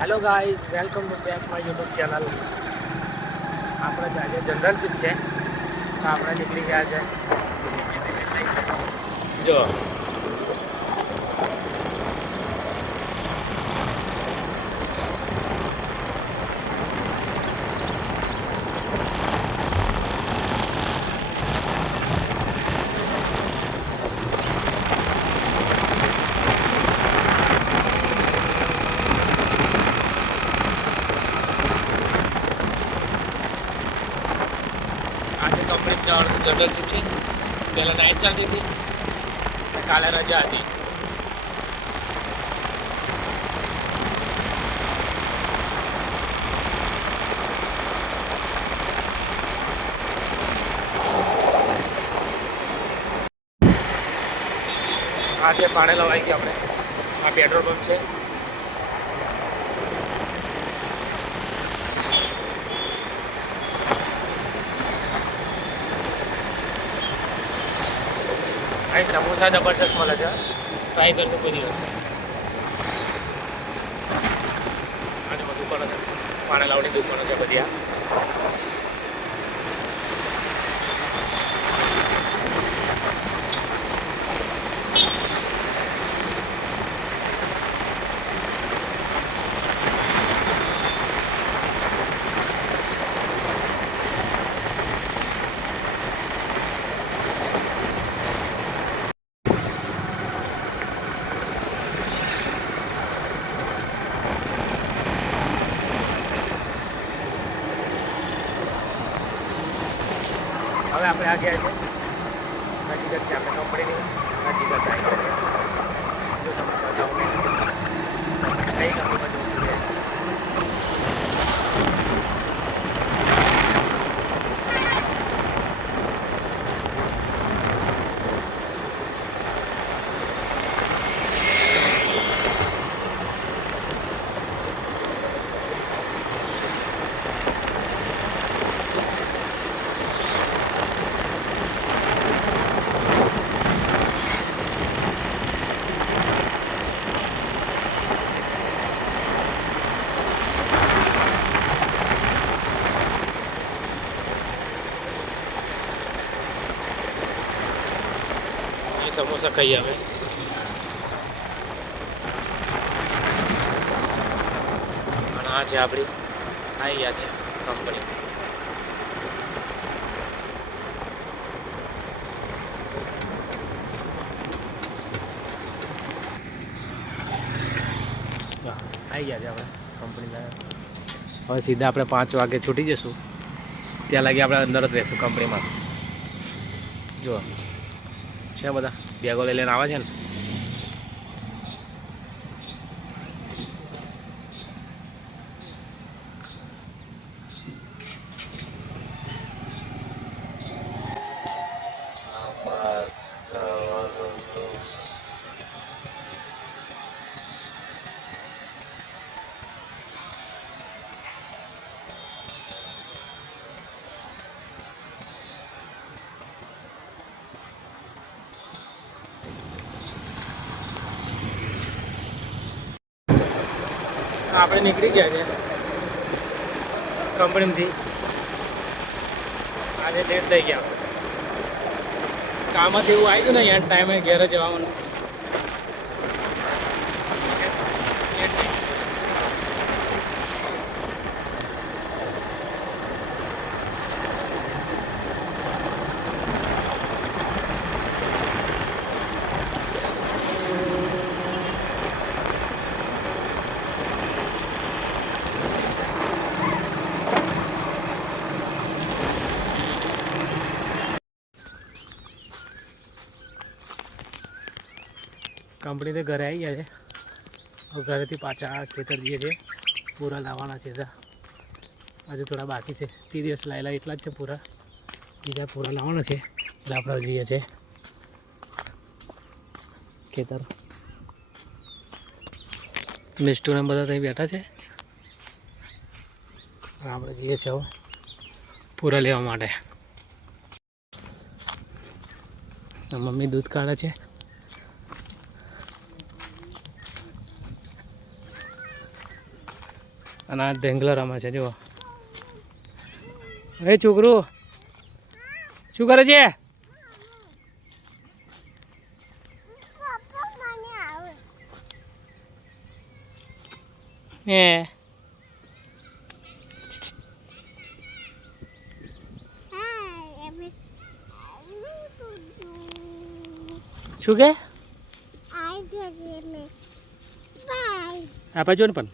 Hello guys, welcome to back my YouTube channel. આપણે આજે જનરલશીપ છે તો આપણે નીકળી ગયા છે. જો આજે કંપની જવાનું જનરલશીપ છે. પહેલાં નાઇટ ચાલતી હતી, કાલે રજા હતી. આ છે પાણી લવાઈ ગયા આપણે. આ પેટ્રોલ પંપ છે. અહીં સમોસા જબરદસ્ત મળે છે, ટ્રાય કરજો કોઈ દિવસ. અને દુકાનો છે, પાણી લાવની દુકાનો છે બધી. આ હવે આપણે આ ગયા છે નજીક જ છે, આપણે કંપનીની નજીક જ આવી ગયા છે. જો તમે બતાવો કઈ કંપની બધું છે. સમોસા ખાઈએ અમે. અને આ છે આપણી આવી ગયા છે કંપની. આવી ગયા છે આપણે કંપનીના. હવે સીધા આપણે 5 વાગે છૂટી જઈશું. ત્યાં લાગી આપણે અંદર જ રહીશું કંપનીમાં. જુઓ છે બધા બેગો લઈ લઈને આવે છે ને. બસ આપણે નીકળી ગયા છે કંપનીમાંથી. આજે લેટ થઈ ગયા. કામમાં એવું આવ્યું ને યાર, ટાઈમે ઘેર જવાનું. કંપનીથી ઘરે આવી ગયા છે. હવે ઘરેથી પાછા ખેતર જઈએ છીએ. પૂરા લાવવાના છે. હજુ થોડા બાકી છે. 30 દિવસ લાવેલા એટલા જ છે પૂરા. બીજા પૂરા લાવવાના છે એટલે આપણે જઈએ છીએ ખેતર. મિસ્ટુને બધા ત્યાં બેઠા છે. આપણે જઈએ છીએ હવે પૂરા લેવા માટે. મમ્મી દૂધ કાઢે છે. અને આ ઢેંગલો રમે છે જુઓ. એ છોકરું શું કરે છે? એ શું કે આપા જો ને પણ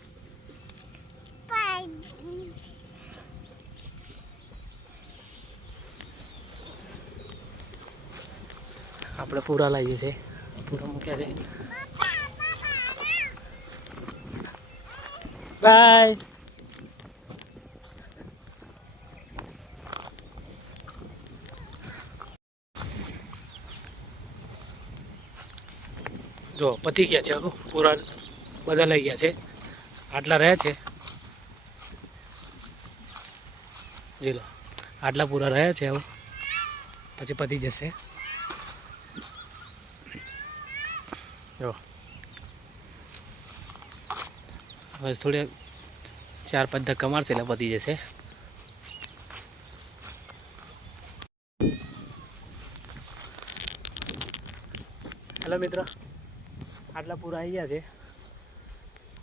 આપણે પૂરા લાવીએ છીએ. પૂરા મૂક્યા છે. બાય. જો પતી ગયા છે. પૂરા બધા લઈ ગયા છે. આટલા રહ્યા છે. જોઈ લો આટલા પૂરા રહ્યા છે. હવે પછી પતી જશે. જો બસ થોડી 4-5 ધક્કા મારશે એટલે પતી જશે. હેલો મિત્રો, આટલા પૂરા આવી ગયા છે.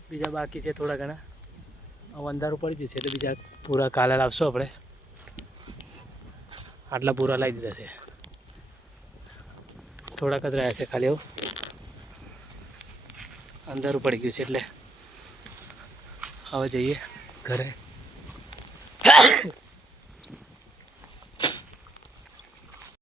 બીજા બાકી છે થોડા ઘણા. હવે અંધારું પડી જશે એટલે બીજા પૂરા કાલે લાવશું આપણે. આટલા પૂરા લાવી દીધા છે. થોડાક જ રહ્યા છે ખાલી. એવું અંધારું પડી ગયું છે એટલે હવે જઈએ ઘરે.